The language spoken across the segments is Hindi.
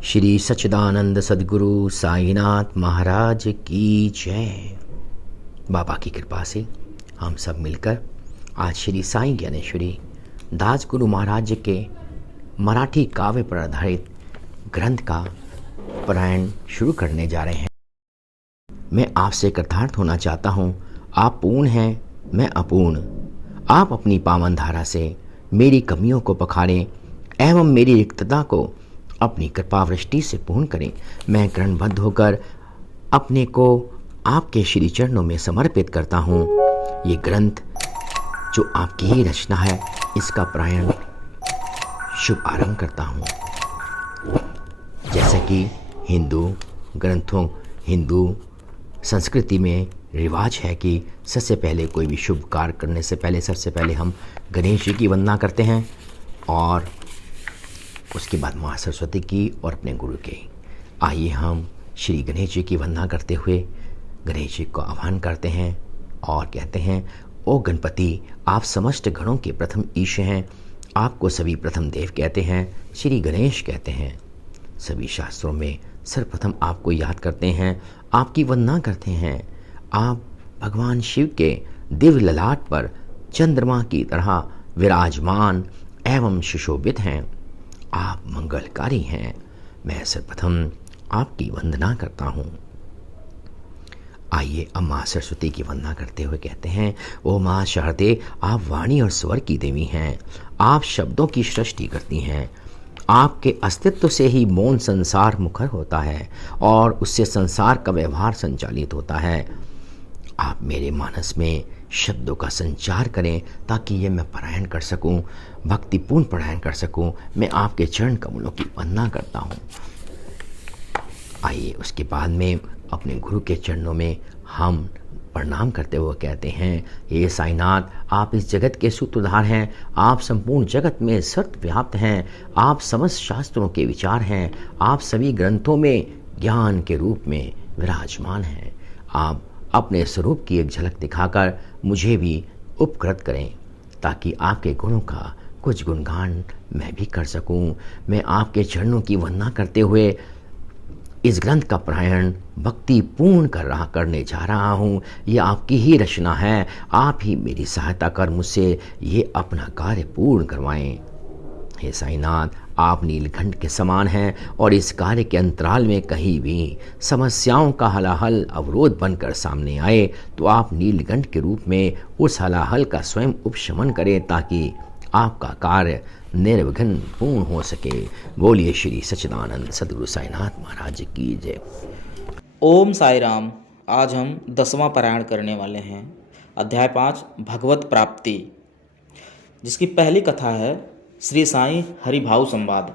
श्री सच्चिदानंद सद्गुरु साईनाथ महाराज की जय। बाबा की कृपा से हम सब मिलकर आज श्री साईं ज्ञानेश्वरी दास गुरु महाराज के मराठी काव्य पर आधारित ग्रंथ का पारायण शुरू करने जा रहे हैं। मैं आपसे कृतार्थ होना चाहता हूँ। आप पूर्ण हैं, मैं अपूर्ण। आप अपनी पावन धारा से मेरी कमियों को पखारें एवं मेरी रिक्तता को अपनी कृपा वृष्टि से पूर्ण करें। मैं ग्रंथबद्ध होकर अपने को आपके श्री चरणों में समर्पित करता हूँ। ये ग्रंथ जो आपकी ही रचना है, इसका पारायण शुभ आरंभ करता हूँ। जैसे कि हिंदू संस्कृति में रिवाज है कि सबसे पहले कोई भी शुभ कार्य करने से पहले सबसे पहले हम गणेश जी की वंदना करते हैं और उसके बाद माँ सरस्वती की और अपने गुरु की। आइए हम श्री गणेश जी की वंदना करते हुए गणेश जी को आह्वान करते हैं और कहते हैं, ओ गणपति, आप समस्त गणों के प्रथम ईश हैं। आपको सभी प्रथम देव कहते हैं, श्री गणेश कहते हैं। सभी शास्त्रों में सर्वप्रथम आपको याद करते हैं, आपकी वंदना करते हैं। आप भगवान शिव के दिव्य ललाट पर चंद्रमा की तरह विराजमान एवं सुशोभित हैं। आप मंगलकारी हैं। मैं सर्वप्रथम आपकी वंदना करता हूँ। आइए अब माँ सरस्वती की वंदना करते हुए कहते हैं, ओ माँ शारदे, आप वाणी और स्वर की देवी हैं। आप शब्दों की सृष्टि करती हैं। आपके अस्तित्व से ही मौन संसार मुखर होता है और उससे संसार का व्यवहार संचालित होता है। आप मेरे मानस में शब्दों का संचार करें ताकि ये मैं पारायण कर सकूं, भक्तिपूर्ण पारायण कर सकूं। मैं आपके चरण कमलों की वंदना करता हूं। आइए उसके बाद में अपने गुरु के चरणों में हम प्रणाम करते हुए कहते हैं, हे साईनाथ, आप इस जगत के सूत्रधार हैं। आप संपूर्ण जगत में सर्वव्याप्त हैं। आप समस्त शास्त्रों के विचार हैं। आप सभी ग्रंथों में ज्ञान के रूप में विराजमान हैं। आप अपने स्वरूप की एक झलक दिखाकर मुझे भी उपकृत करें ताकि आपके गुणों का कुछ गुणगान मैं भी कर सकूं। मैं आपके चरणों की वंदना करते हुए इस ग्रंथ का पारायण भक्ति पूर्ण करने जा रहा हूँ। ये आपकी ही रचना है। आप ही मेरी सहायता कर मुझसे ये अपना कार्य पूर्ण करवाएं। हे साईनाथ, आप नीलकंठ के समान हैं और इस कार्य के अंतराल में कहीं भी समस्याओं का हलाहल अवरोध बनकर सामने आए तो आप नीलकंठ के रूप में उस हलाहल का स्वयं उपशमन करें ताकि आपका कार्य निर्विघ्न पूर्ण हो सके। बोलिए श्री सच्चिदानंद सद्गुरु साईनाथ महाराज की जय। ओम साई राम। आज हम 10वां पारायण करने वाले हैं, अध्याय 5 भगवत प्राप्ति, जिसकी पहली कथा है श्री साईं हरिभाव संवाद।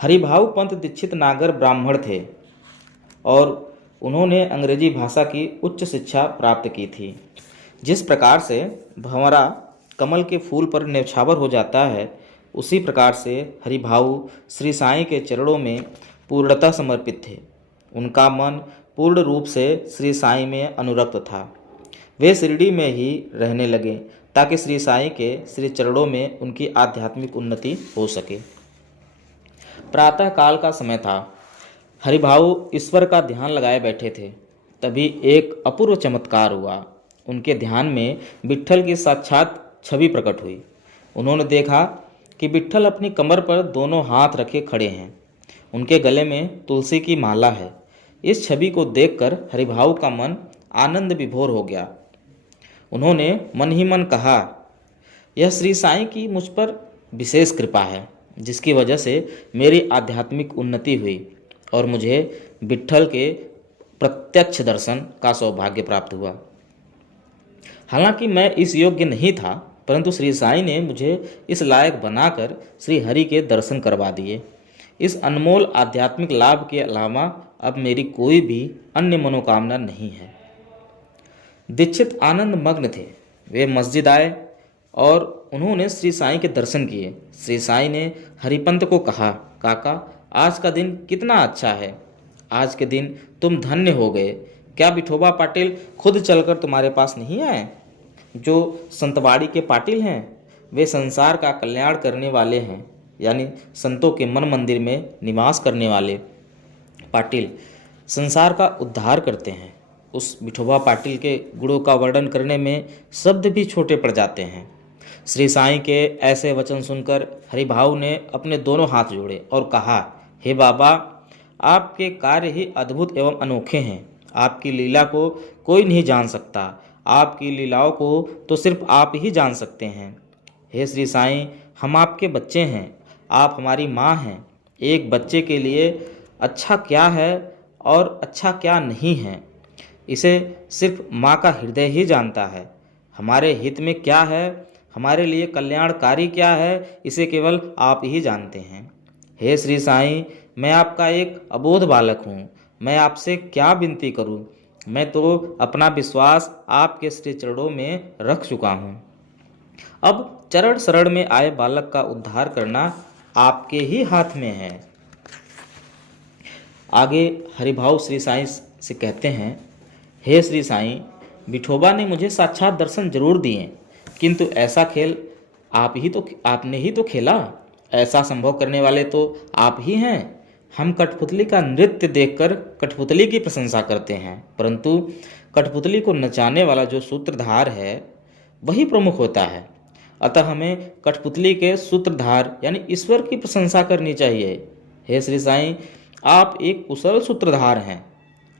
हरिभाव पंत दीक्षित नागर ब्राह्मण थे और उन्होंने अंग्रेजी भाषा की उच्च शिक्षा प्राप्त की थी। जिस प्रकार से भंवरा कमल के फूल पर न्यौछावर हो जाता है, उसी प्रकार से हरिभाव श्री साईं के चरणों में पूर्णतः समर्पित थे। उनका मन पूर्ण रूप से श्री साईं में अनुरक्त था। वे शिरडी में ही रहने लगे ताकि श्री साईं के श्री चरणों में उनकी आध्यात्मिक उन्नति हो सके। प्रातः काल का समय था। हरिभाव ईश्वर का ध्यान लगाए बैठे थे। तभी एक अपूर्व चमत्कार हुआ। उनके ध्यान में विट्ठल की साक्षात छवि प्रकट हुई। उन्होंने देखा कि विट्ठल अपनी कमर पर दोनों हाथ रखे खड़े हैं। उनके गले में तुलसी की माला है। इस छवि को देखकर हरिभाव का मन आनंद विभोर हो गया। उन्होंने मन ही मन कहा, यह श्री साईं की मुझ पर विशेष कृपा है, जिसकी वजह से मेरी आध्यात्मिक उन्नति हुई और मुझे विट्ठल के प्रत्यक्ष दर्शन का सौभाग्य प्राप्त हुआ। हालांकि मैं इस योग्य नहीं था, परंतु श्री साईं ने मुझे इस लायक बनाकर श्री हरि के दर्शन करवा दिए। इस अनमोल आध्यात्मिक लाभ के अलावा अब मेरी कोई भी अन्य मनोकामना नहीं है। दीक्षित आनंद मग्न थे। वे मस्जिद आए और उन्होंने श्री साईं के दर्शन किए। श्री साईं ने हरिपंत को कहा, काका, आज का दिन कितना अच्छा है। आज के दिन तुम धन्य हो गए। क्या विठोबा पाटिल खुद चलकर तुम्हारे पास नहीं आए? जो संतवाड़ी के पाटिल हैं, वे संसार का कल्याण करने वाले हैं। यानी संतों के मन मंदिर में निवास करने वाले पाटिल संसार का उद्धार करते हैं। उस विठोबा पाटिल के गुणों का वर्णन करने में शब्द भी छोटे पड़ जाते हैं। श्री साईं के ऐसे वचन सुनकर हरिभाऊ ने अपने दोनों हाथ जोड़े और कहा, हे बाबा, आपके कार्य ही अद्भुत एवं अनोखे हैं। आपकी लीला को कोई नहीं जान सकता। आपकी लीलाओं को तो सिर्फ आप ही जान सकते हैं। हे श्री साईं, हम आपके बच्चे हैं, आप हमारी माँ हैं। एक बच्चे के लिए अच्छा क्या है और अच्छा क्या नहीं है, इसे सिर्फ माँ का हृदय ही जानता है। हमारे हित में क्या है, हमारे लिए कल्याणकारी क्या है, इसे केवल आप ही जानते हैं। हे श्री साईं, मैं आपका एक अबोध बालक हूँ। मैं आपसे क्या विनती करूँ? मैं तो अपना विश्वास आपके श्री चरणों में रख चुका हूँ। अब चरण शरण में आए बालक का उद्धार करना आपके ही हाथ में है। आगे हरिभाऊ श्री साईं से कहते हैं, हे श्री साईं, विठोबा ने मुझे साक्षात दर्शन जरूर दिए, किंतु ऐसा खेल आपने ही तो खेला। ऐसा संभव करने वाले तो आप ही हैं। हम कठपुतली का नृत्य देखकर कठपुतली की प्रशंसा करते हैं, परंतु कठपुतली को नचाने वाला जो सूत्रधार है वही प्रमुख होता है। अतः हमें कठपुतली के सूत्रधार यानी ईश्वर की प्रशंसा करनी चाहिए। हे श्री साईं, आप एक कुशल सूत्रधार हैं।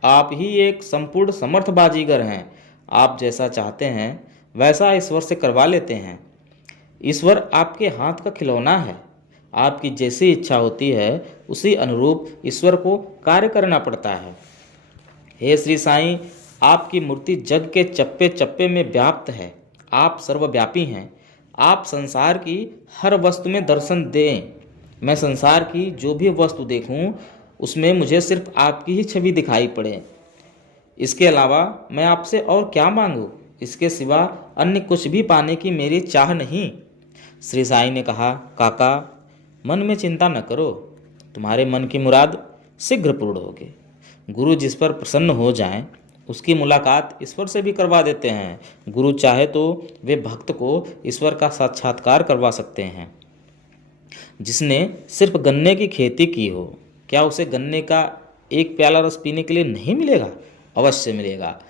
आप ही एक संपूर्ण समर्थ बाजीगर हैं। आप जैसा चाहते हैं वैसा ईश्वर से करवा लेते हैं। ईश्वर आपके हाथ का खिलौना है। आपकी जैसी इच्छा होती है उसी अनुरूप ईश्वर को कार्य करना पड़ता है। हे श्री साईं, आपकी मूर्ति जग के चप्पे चप्पे में व्याप्त है। आप सर्वव्यापी हैं। आप संसार की हर वस्तु में दर्शन दें। मैं संसार की जो भी वस्तु देखूं उसमें मुझे सिर्फ आपकी ही छवि दिखाई पड़े। इसके अलावा मैं आपसे और क्या मांगूं? इसके सिवा अन्य कुछ भी पाने की मेरी चाह नहीं। श्री साईं ने कहा, काका, मन में चिंता न करो। तुम्हारे मन की मुराद शीघ्र पूर्ण होगी। गुरु जिस पर प्रसन्न हो जाएं, उसकी मुलाकात ईश्वर से भी करवा देते हैं। गुरु चाहे तो वे भक्त को ईश्वर का साक्षात्कार करवा सकते हैं। जिसने सिर्फ गन्ने की खेती की हो, क्या उसे गन्ने का एक प्याला रस पीने के लिए नहीं मिलेगा? अवश्य मिलेगा।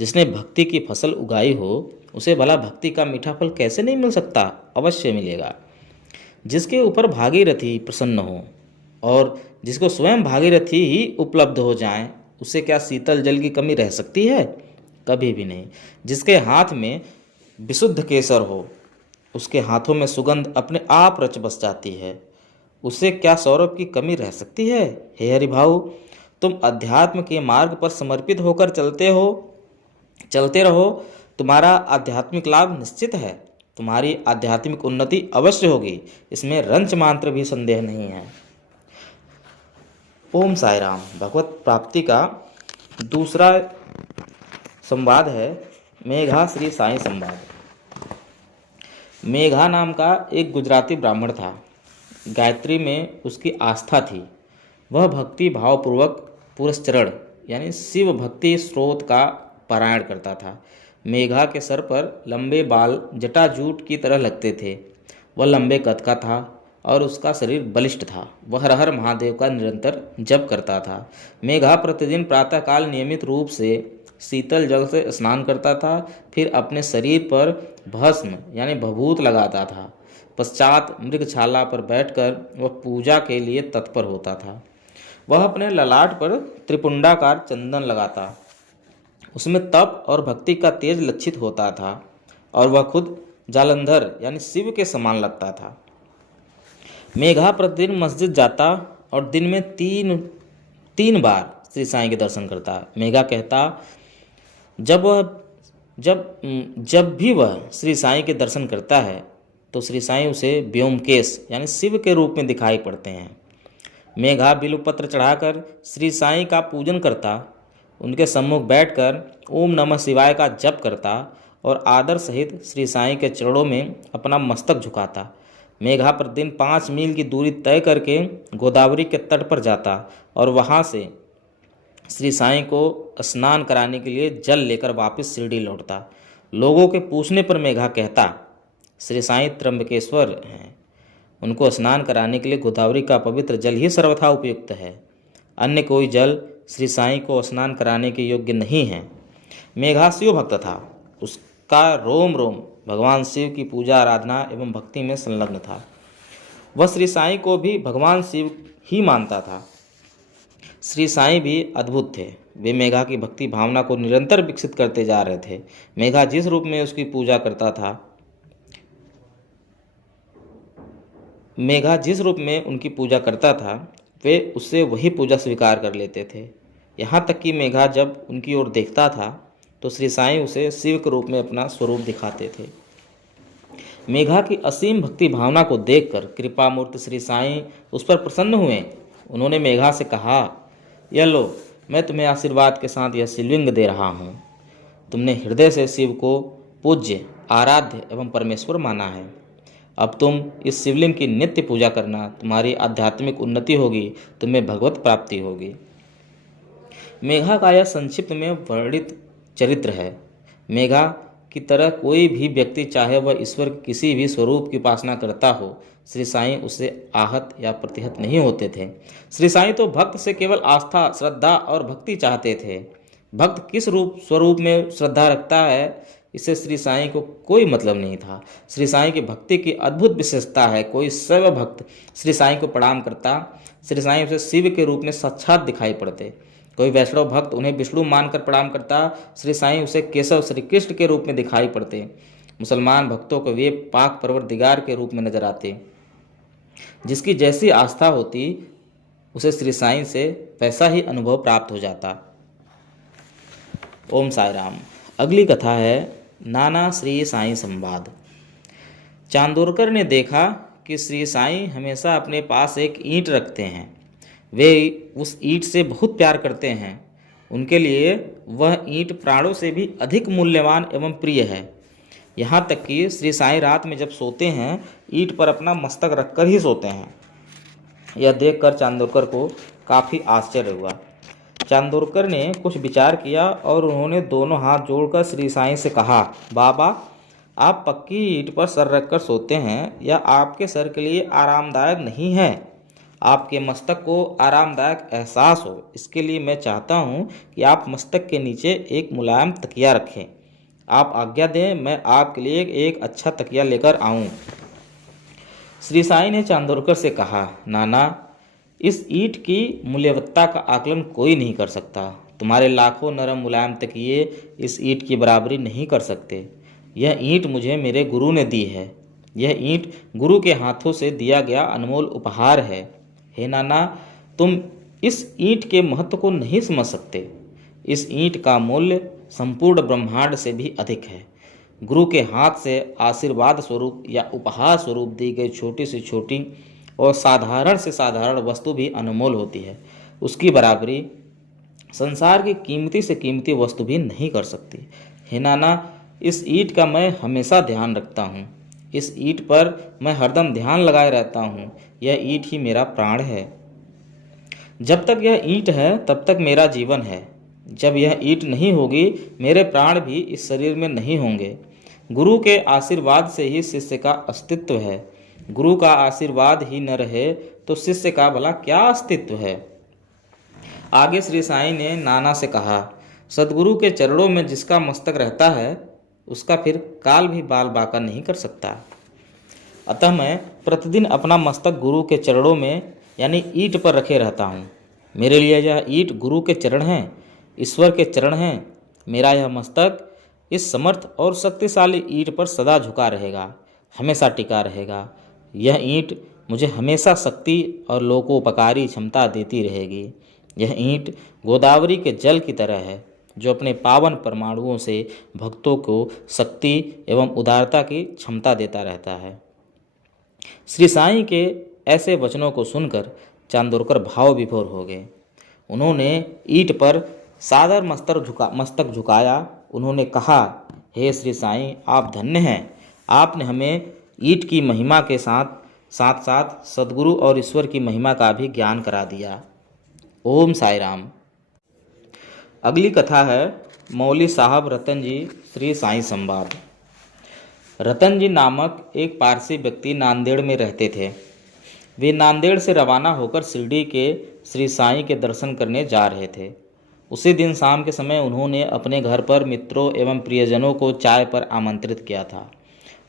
जिसने भक्ति की फसल उगाई हो, उसे भला भक्ति का मीठा फल कैसे नहीं मिल सकता? अवश्य मिलेगा। जिसके ऊपर भागीरथी प्रसन्न हो और जिसको स्वयं भागीरथी ही उपलब्ध हो जाए, उसे क्या शीतल जल की कमी रह सकती है? कभी भी नहीं। जिसके हाथ में विशुद्ध केसर हो, उसके हाथों में सुगंध अपने आप रच बस जाती है, उसे क्या सौरभ की कमी रह सकती है? हे हरिभाऊ, तुम अध्यात्म के मार्ग पर समर्पित होकर चलते रहो। तुम्हारा आध्यात्मिक लाभ निश्चित है। तुम्हारी आध्यात्मिक उन्नति अवश्य होगी, इसमें रंच मात्र भी संदेह नहीं है। ओम साई राम। भगवत प्राप्ति का दूसरा संवाद है मेघा श्री साईं संवाद। मेघा नाम का एक गुजराती ब्राह्मण था। गायत्री में उसकी आस्था थी। वह भक्ति भावपूर्वक पुरस्चरण यानी शिव भक्ति स्रोत का पारायण करता था। मेघा के सर पर लंबे बाल जटाजूट की तरह लगते थे। वह लंबे कद का था और उसका शरीर बलिष्ठ था। वह हर हर महादेव का निरंतर जप करता था। मेघा प्रतिदिन प्रातःकाल नियमित रूप से शीतल जल से स्नान करता था, फिर अपने शरीर पर भस्म यानी भभूत लगाता था। पश्चात मृगछाला पर बैठकर वह पूजा के लिए तत्पर होता था। वह अपने ललाट पर त्रिपुंडाकार चंदन लगाता। उसमें तप और भक्ति का तेज लक्षित होता था और वह खुद जालंधर यानी शिव के समान लगता था। मेघा प्रतिदिन मस्जिद जाता और दिन में तीन बार श्री साईं के दर्शन करता। मेघा कहता, जब भी वह श्री साईं के दर्शन करता है तो श्री साईं उसे व्योमकेश यानी शिव के रूप में दिखाई पड़ते हैं। मेघा बिल्वपत्र चढ़ाकर श्री साईं का पूजन करता, उनके सम्मुख बैठकर ओम नमः शिवाय का जप करता और आदर सहित श्री साईं के चरणों में अपना मस्तक झुकाता। मेघा प्रतिदिन 5 मील की दूरी तय करके गोदावरी के तट पर जाता और वहाँ से श्री साईं को स्नान कराने के लिए जल लेकर वापस शिरडी लौटता। लोगों के पूछने पर मेघा कहता, श्री साईं त्र्यंबकेश्वर हैं, उनको स्नान कराने के लिए गोदावरी का पवित्र जल ही सर्वथा उपयुक्त है। अन्य कोई जल श्री साईं को स्नान कराने के योग्य नहीं है। मेघा शिव भक्त था। उसका रोम रोम भगवान शिव की पूजा आराधना एवं भक्ति में संलग्न था। वह श्री साईं को भी भगवान शिव ही मानता था। श्री साईं भी अद्भुत थे। वे मेघा की भक्ति भावना को निरंतर विकसित करते जा रहे थे। मेघा जिस रूप में उसकी पूजा करता था, मेघा जिस रूप में उनकी पूजा करता था, वे उससे वही पूजा स्वीकार कर लेते थे। यहाँ तक कि मेघा जब उनकी ओर देखता था तो श्री साईं उसे शिव के रूप में अपना स्वरूप दिखाते थे। मेघा की असीम भक्ति भावना को देखकर कृपा मूर्ति श्री साईं उस पर प्रसन्न हुए। उन्होंने मेघा से कहा, यह लो, मैं तुम्हें आशीर्वाद के साथ यह शिवलिंग दे रहा हूँ। तुमने हृदय से शिव को पूज्य, आराध्य एवं परमेश्वर माना है। अब तुम इस शिवलिंग की नित्य पूजा करना। तुम्हारी आध्यात्मिक उन्नति होगी, तुम्हें भगवत प्राप्ति होगी। मेघा का यह संक्षिप्त में वर्णित चरित्र है। मेघा की तरह कोई भी व्यक्ति, चाहे वह ईश्वर के किसी भी स्वरूप की उपासना करता हो, श्री साईं उससे आहत या प्रतिहत नहीं होते थे। श्री साईं तो भक्त से केवल आस्था, श्रद्धा और भक्ति चाहते थे। भक्त किस स्वरूप में श्रद्धा रखता है, इससे श्री साईं को कोई मतलब नहीं था। श्री साईं की भक्ति की अद्भुत विशेषता है। कोई शैव भक्त श्री साईं को प्रणाम करता, श्री साईं उसे शिव के रूप में साक्षात दिखाई पड़ते। कोई वैष्णव भक्त उन्हें विष्णु मानकर प्रणाम करता, श्री साईं उसे केशव, श्री कृष्ण के रूप में दिखाई पड़ते। मुसलमान भक्तों को वे पाक परवरदिगार के रूप में नजर आते। जिसकी जैसी आस्था होती, उसे श्री साईं से वैसा ही अनुभव प्राप्त हो जाता। ओम साई राम। अगली कथा है नाना श्री साईं संवाद। चांदोरकर ने देखा कि श्री साईं हमेशा अपने पास एक ईंट रखते हैं। वे उस ईंट से बहुत प्यार करते हैं। उनके लिए वह ईंट प्राणों से भी अधिक मूल्यवान एवं प्रिय है। यहाँ तक कि श्री साईं रात में जब सोते हैं, ईंट पर अपना मस्तक रखकर ही सोते हैं। यह देखकर चांदोरकर को काफ़ी आश्चर्य हुआ। चांदोरकर ने कुछ विचार किया और उन्होंने दोनों हाथ जोड़कर श्री साईं से कहा, बाबा, आप पक्की ईंट पर सर रखकर सोते हैं, यह आपके सर के लिए आरामदायक नहीं है। आपके मस्तक को आरामदायक एहसास हो, इसके लिए मैं चाहता हूँ कि आप मस्तक के नीचे एक मुलायम तकिया रखें। आप आज्ञा दें, मैं आपके लिए एक अच्छा तकिया लेकर आऊँ। श्री साईं ने चांदोरकर से कहा, नाना, इस ईंट की मूल्यवत्ता का आकलन कोई नहीं कर सकता। तुम्हारे लाखों नरम मुलायम तकिए इस ईंट की बराबरी नहीं कर सकते। यह ईंट मुझे मेरे गुरु ने दी है। यह ईंट गुरु के हाथों से दिया गया अनमोल उपहार है। हे नाना, तुम इस ईंट के महत्व को नहीं समझ सकते। इस ईंट का मूल्य संपूर्ण ब्रह्मांड से भी अधिक है। गुरु के हाथ से आशीर्वाद स्वरूप या उपहार स्वरूप दी गई छोटी से छोटी और साधारण से साधारण वस्तु भी अनमोल होती है। उसकी बराबरी संसार की कीमती से कीमती वस्तु भी नहीं कर सकती। हे नाना, इस ईंट का मैं हमेशा ध्यान रखता हूँ। इस ईंट पर मैं हरदम ध्यान लगाए रहता हूँ। यह ईंट ही मेरा प्राण है। जब तक यह ईंट है तब तक मेरा जीवन है। जब यह ईंट नहीं होगी, मेरे प्राण भी इस शरीर में नहीं होंगे। गुरु के आशीर्वाद से ही शिष्य का अस्तित्व है। गुरु का आशीर्वाद ही न रहे तो शिष्य का भला क्या अस्तित्व है। आगे श्री साईं ने नाना से कहा, सदगुरु के चरणों में जिसका मस्तक रहता है, उसका फिर काल भी बाल बाका नहीं कर सकता। अतः मैं प्रतिदिन अपना मस्तक गुरु के चरणों में यानी ईंट पर रखे रहता हूँ। मेरे लिए यह ईंट गुरु के चरण हैं, ईश्वर के चरण हैं। मेरा यह मस्तक इस समर्थ और शक्तिशाली ईंट पर सदा झुका रहेगा, हमेशा टिका रहेगा। यह ईंट मुझे हमेशा शक्ति और लोकोपकारी क्षमता देती रहेगी। यह ईंट गोदावरी के जल की तरह है, जो अपने पावन परमाणुओं से भक्तों को शक्ति एवं उदारता की क्षमता देता रहता है। श्री साईं के ऐसे वचनों को सुनकर चांदोरकर भाव विभोर हो गए। उन्होंने ईंट पर सादर मस्तक झुकाया। उन्होंने कहा, हे श्री साईं, आप धन्य हैं। आपने हमें ईंट की महिमा के साथ साथ सद्गुरु और ईश्वर की महिमा का भी ज्ञान करा दिया। ओम साई राम। अगली कथा है मौली साहब रतन जी श्री साईं संवाद। रतन जी नामक एक पारसी व्यक्ति नांदेड़ में रहते थे। वे नांदेड़ से रवाना होकर शिरडी के श्री साईं के दर्शन करने जा रहे थे। उसी दिन शाम के समय उन्होंने अपने घर पर मित्रों एवं प्रियजनों को चाय पर आमंत्रित किया था।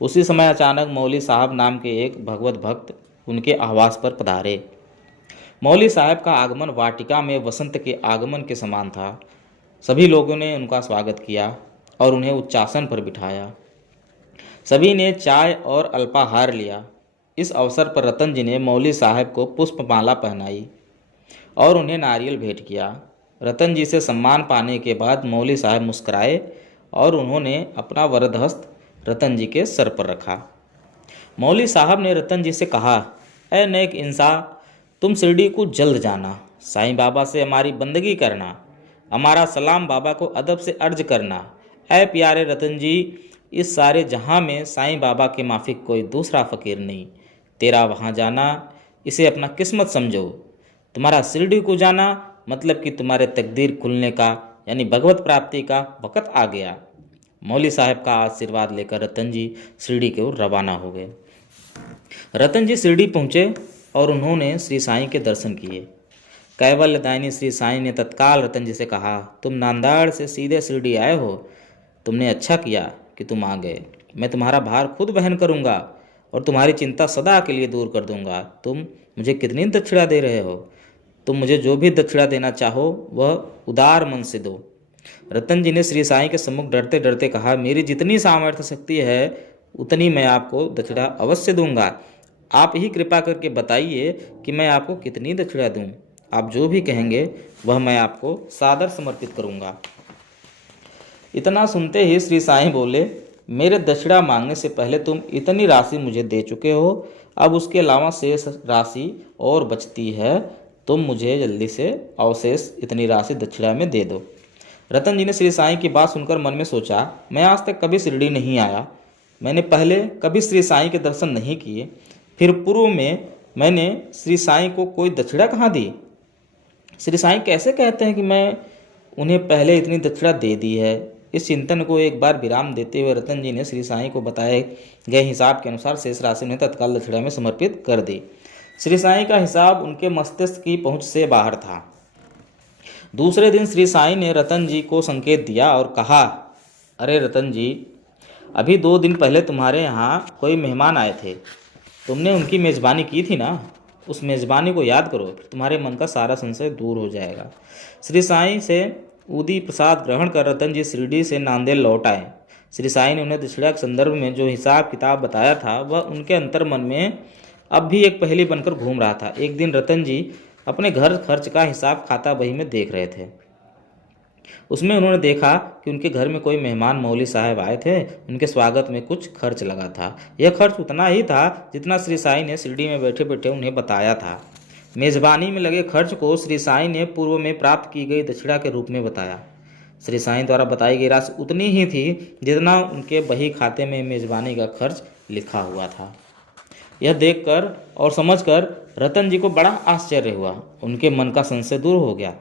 उसी समय अचानक मौली साहब नाम के एक भगवत भक्त उनके आवास पर पधारे। मौली साहब का आगमन वाटिका में वसंत के आगमन के समान था। सभी लोगों ने उनका स्वागत किया और उन्हें उच्चासन पर बिठाया। सभी ने चाय और अल्पाहार लिया। इस अवसर पर रतन जी ने मौली साहब को पुष्पमाला पहनाई और उन्हें नारियल भेंट किया। रतन जी से सम्मान पाने के बाद मौली साहब मुस्कुराए और उन्होंने अपना वरद हस्त रतन जी के सर पर रखा। मौली साहब ने रतन जी से कहा, ऐ नेक इंसान, तुम शिरडी को जल्द जाना, साईं बाबा से हमारी बंदगी करना, हमारा सलाम बाबा को अदब से अर्ज करना। ऐ प्यारे रतन जी, इस सारे जहां में साईं बाबा के माफिक कोई दूसरा फ़कीर नहीं। तेरा वहां जाना इसे अपना किस्मत समझो। तुम्हारा शिरडी को जाना मतलब कि तुम्हारे तकदीर खुलने का यानी भगवत प्राप्ति का वक़्त आ गया। मौली साहब का आशीर्वाद लेकर रतन जी शिरडी की ओर रवाना हो गए। रतन जी शिरडी पहुँचे और उन्होंने श्री साईं के दर्शन किए। कैवल्यदायिनी श्री साईं ने तत्काल रतन जी से कहा, तुम नांदेड़ से सीधे शिरडी आए हो, तुमने अच्छा किया कि तुम आ गए। मैं तुम्हारा भार खुद वहन करूंगा और तुम्हारी चिंता सदा के लिए दूर कर दूंगा। तुम मुझे कितनी दक्षिणा दे रहे हो? तुम मुझे जो भी दक्षिणा देना चाहो वह उदार मन से दो। रतन जी ने श्री साईं के सम्मुख डरते डरते कहा, मेरी जितनी सामर्थ्य शक्ति है उतनी मैं आपको दक्षिणा अवश्य दूंगा। आप ही कृपा करके बताइए कि मैं आपको कितनी दक्षिणा दूं। आप जो भी कहेंगे वह मैं आपको सादर समर्पित करूंगा। इतना सुनते ही श्री साईं बोले, मेरे दक्षिणा मांगने से पहले तुम इतनी राशि मुझे दे चुके हो, अब उसके अलावा शेष राशि और बचती है, तुम मुझे जल्दी से अवशेष इतनी राशि दक्षिणा में दे दो। रतन जी ने श्री साईं की बात सुनकर मन में सोचा, मैं आज तक कभी शिरडी नहीं आया, मैंने पहले कभी श्री साईं के दर्शन नहीं किए, फिर पूर्व में मैंने श्री साईं को कोई दक्षिणा कहाँ दी? श्री साईं कैसे कहते हैं कि मैं उन्हें पहले इतनी दक्षिणा दे दी है? इस चिंतन को एक बार विराम देते हुए रतन जी ने श्री साईं को बताए गए हिसाब के अनुसार शेष राशि उन्हें तत्काल दक्षिणा में समर्पित कर दी। श्री साईं का हिसाब उनके मस्तिष्क की पहुंच से बाहर था। दूसरे दिन श्री साईं ने रतन जी को संकेत दिया और कहा, अरे रतन जी, अभी 2 दिन पहले तुम्हारे यहाँ कोई मेहमान आए थे, तुमने उनकी मेज़बानी की थी ना, उस मेज़बानी को याद करो, फिर तुम्हारे मन का सारा संशय दूर हो जाएगा। श्री साईं से उदी प्रसाद ग्रहण कर रतन जी शिरडी से नांदेड़ लौट आए। श्री साईं ने उन्हें दक्षिणा के संदर्भ में जो हिसाब किताब बताया था वह उनके अंतर्मन में अब भी एक पहेली बनकर घूम रहा था। एक दिन रतन जी अपने घर खर्च का हिसाब खाता बही में देख रहे थे। उसमें उन्होंने देखा कि उनके घर में कोई मेहमान मौली साहब आए थे। उनके स्वागत में कुछ खर्च लगा था। यह खर्च उतना ही था जितना श्री साईं ने शिरडी में बैठे बैठे उन्हें बताया था। मेज़बानी में लगे खर्च को श्री साईं ने पूर्व में प्राप्त की गई दक्षिणा के रूप में बताया। श्री साईं द्वारा बताई गई राशि उतनी ही थी जितना उनके बही खाते में मेज़बानी का खर्च लिखा हुआ था। यह देखकर और समझकर रतन जी को बड़ा आश्चर्य हुआ। उनके मन का संशय दूर हो गया।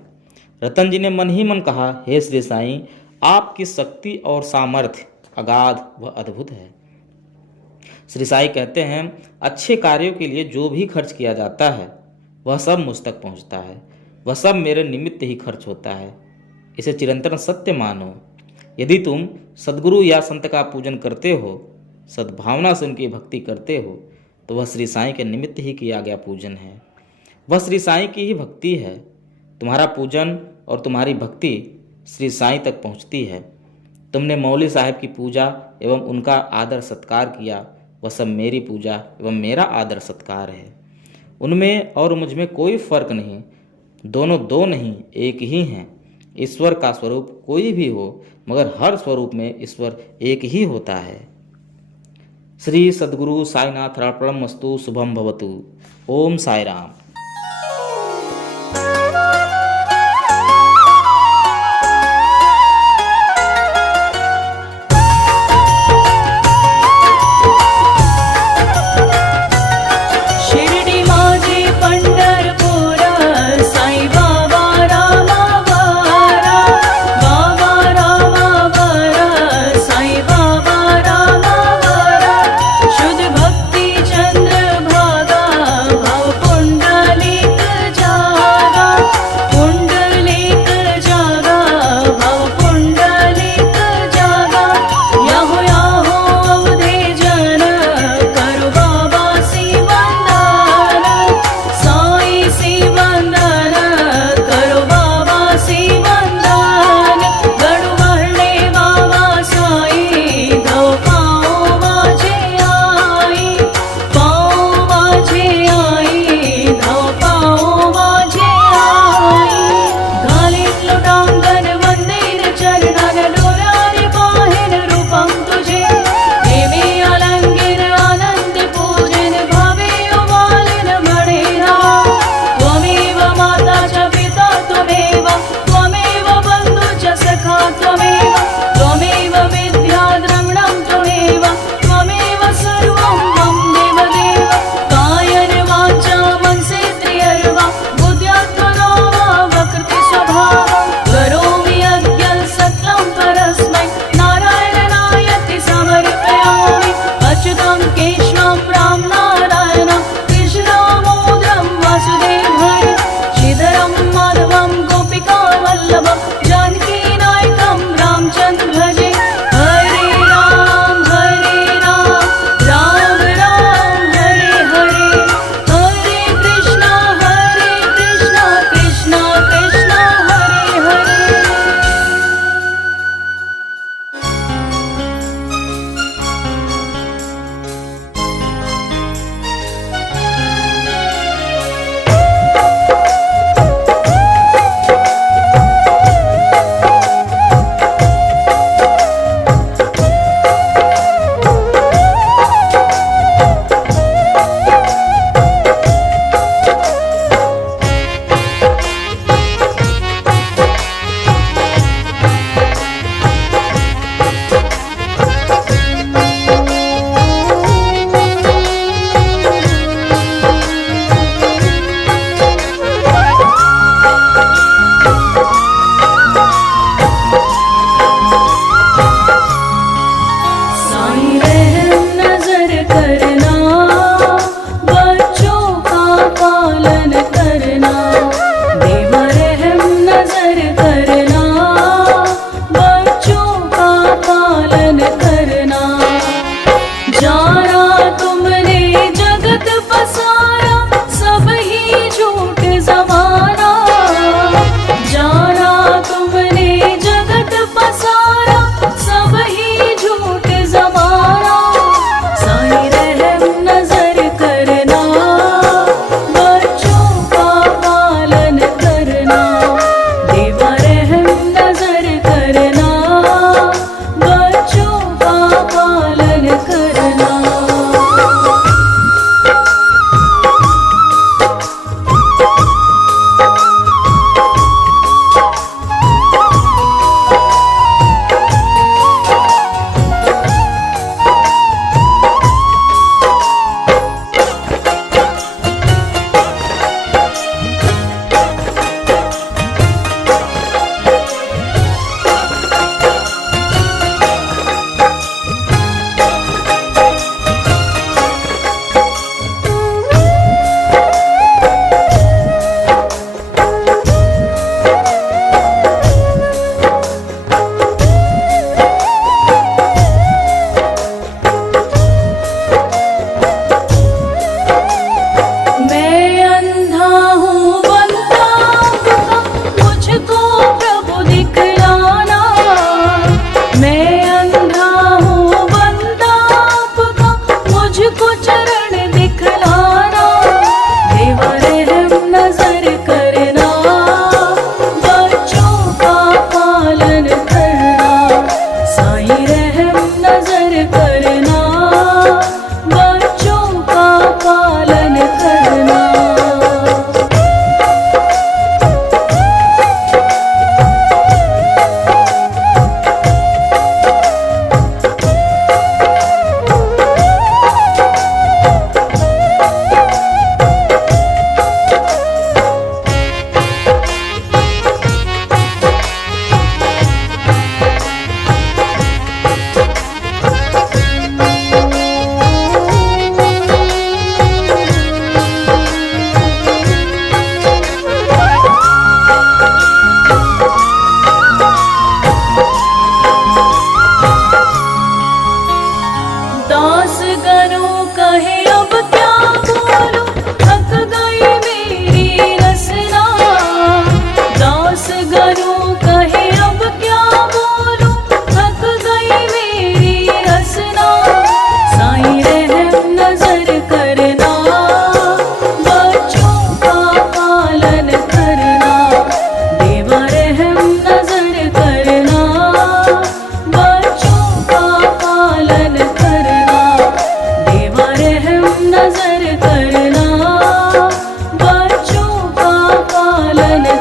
रतन जी ने मन ही मन कहा, हे श्री साईं, आपकी शक्ति और सामर्थ्य अगाध व अद्भुत है। श्री साईं कहते हैं, अच्छे कार्यों के लिए जो भी खर्च किया जाता है वह सब मुझ तक पहुँचता है, वह सब मेरे निमित्त ही खर्च होता है। इसे चिरंतन सत्य मानो। यदि तुम सद्गुरु या संत का पूजन करते हो, सद्भावना से उनकी भक्ति करते हो, तो वह श्री साईं के निमित्त ही किया गया पूजन है। वह श्री साईं की ही भक्ति है। तुम्हारा पूजन और तुम्हारी भक्ति श्री साईं तक पहुंचती है। तुमने मौली साहब की पूजा एवं उनका आदर सत्कार किया, वह सब मेरी पूजा एवं मेरा आदर सत्कार है। उनमें और मुझ में कोई फर्क नहीं। दोनों दो नहीं, एक ही हैं। ईश्वर का स्वरूप कोई भी हो, मगर हर स्वरूप में ईश्वर एक ही होता है। श्री सद्गुरु साईनाथ अर्पणमस्तु। शुभम भवतु। ओम साई राम। शुद्ध भक्ति चंद्र भागा भाव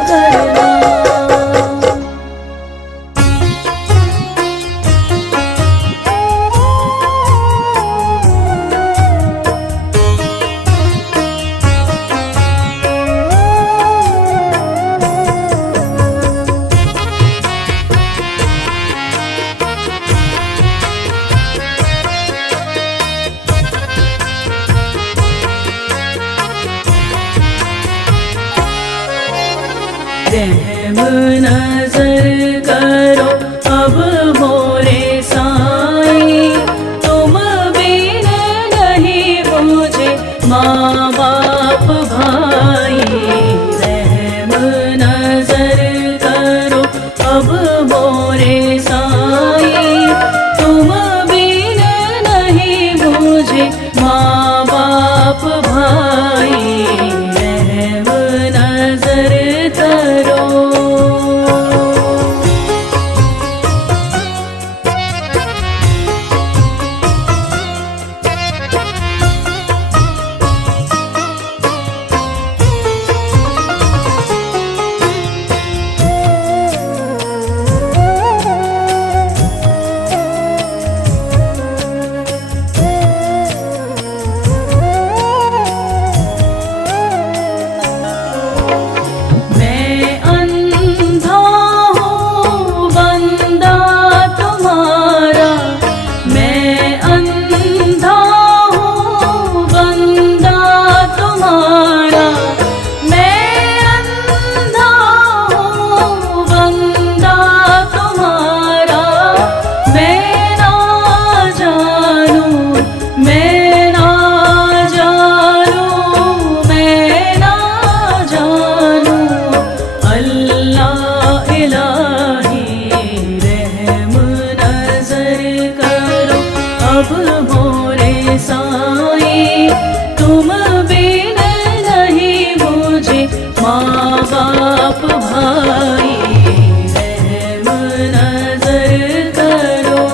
करना। रहम नजर करो अब मोरे साईं, तुम बिन नहीं मुझे माँ बाप भाई। रहम नजर करो अब मोरे साईं, तुम बिन नहीं मुझे माँ बाप भाई। रहम नजर करो। मैं अंधा हूँ बंदा तुम्हारा, मैं अंधा हूँ बंदा तुम्हारा, मैं अंधा हूँ बंदा तुम्हारा। मैं ना जानूं, मैं ना जानूं, मैं ना जानूं अल्लाह इलाही। रहम नजर करो अब मोरे साईं, तुम बिन नहीं मुझे माँ बाप भाई। रहम नजर करो।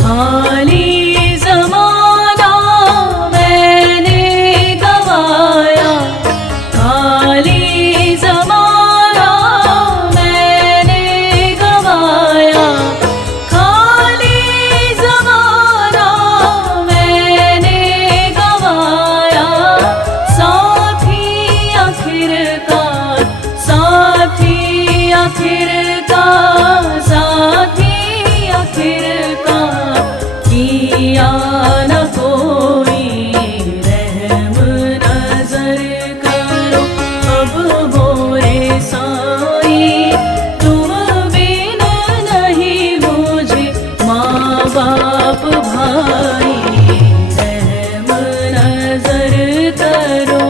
खाली ज़माना मैंने गवाया, खाली ज़माना मैंने गवाया, खाली ज़माना मैंने गवाया। साथी आखिरकार, साथी आखिरकार, साथी आखिरकार किया न कोई। रहम नजर करो अब मोरे साईं, तुम बिन नहीं मुझे माँ बाप भाई। रहम नजर करो।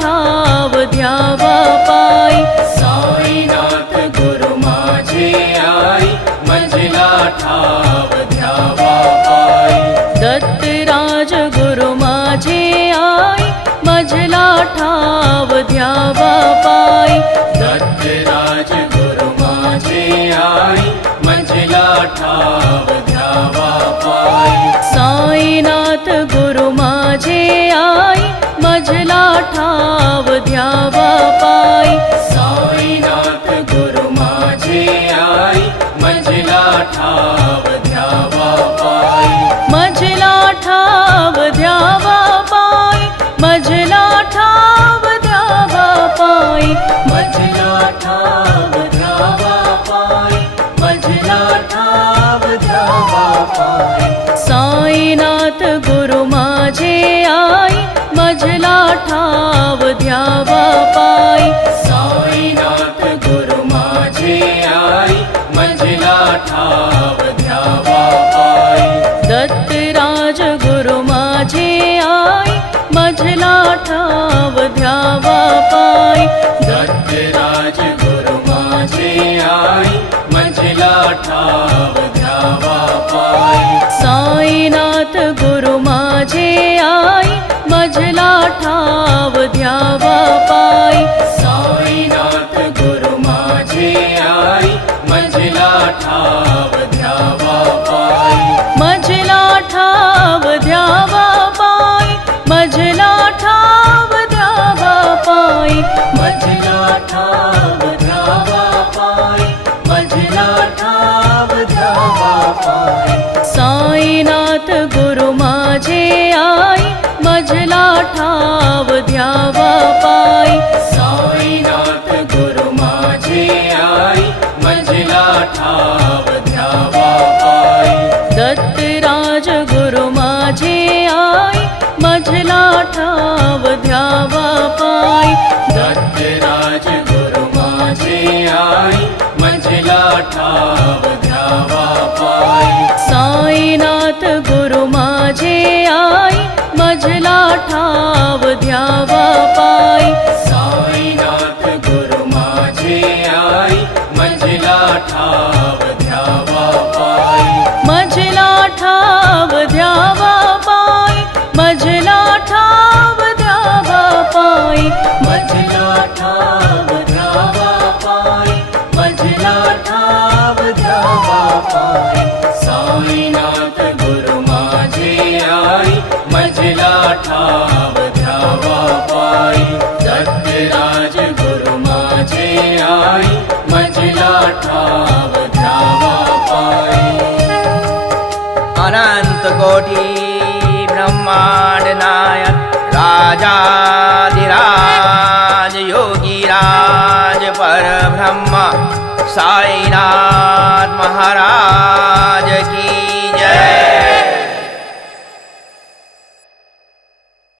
ठाव ध्यावा पाई। साईनाथ गुरु माझे आई, मंजिला ठाव ध्यावा पाई। दत्तराज गुरु माझे आई, मजला ठाव ध्यावा पाई। दत्तराज गुरु माझे आई, मंजिला ठाव ध्यावा पाई। साईनाथ गुरु माझे आई, मजला ठाव ध्यावा पाई। साईनाथ गुरु माझे आई, मंजिला ठाव ध्यावा पाई। मजला ठाव ध्यावा पाई, मजला ठाव ध्यावा पाई। मंजिला ठाव ध्यावा पाई, मंजिला ठाव ध्यावा पाई। साईनाथ गुरु माझे आई, मजला ठाव ध्यावा पाई। साईनाथ गुरु माझे आई, मंजिला ठाव ध्यावा पाई। दत्तराज गुरु माझे आई, मजला ठाव ध्यावा पाई। दत्तराज गुरु माझे आई, मंजिला ठाव ध्यावा पाई। साईनाथ गुरु माझे आई, मजला ठाव ध्यावा पाई। साईनाथ गुरु माझे आई, मंजिला ठाव ध्यावा पाई। मजला ठाव ध्यावा पाई, मजला ठाव ध्यावा पाई। मंजिला ठाव ध्यावा पाई, मंजिला ठाव ध्यावा पाई। साईनाथ गुरु माझे आई, मजला ठाव ध्यावा पाई। साईनाथ गुरु माझे आई, मंजिला ठाव ध्यावा पाई। दत्तराज गुरु माझे आई, मजला ठाव ध्यावा पाई। दत्तराज गुरु माझे आई, मंजिला ठाव ध्यावा पाई। साईनाथ गुरु माझे आई, मजला ठाव ध्यावा पाई। साईनाथ गुरु माझे आई, मंजिला ठाव ध्यावा पाई। मजला ठाव ध्यावा पाई, मजला ठाव ध्यावा पाई। मंजिला ठाव ध्यावा पाई, मंजिला ठाव ध्यावा पाई। साईनाथ गुरु माझे आई, मंजिला ठाव ध्यावा पाई। दत्तराज गुरु माझे आई, मंजिला ठाव ध्यावा पाई। अनंत कोटि ब्रह्मांड नायक राजाधिराज योगीराज पर ब्रह्म साईनाथ महाराज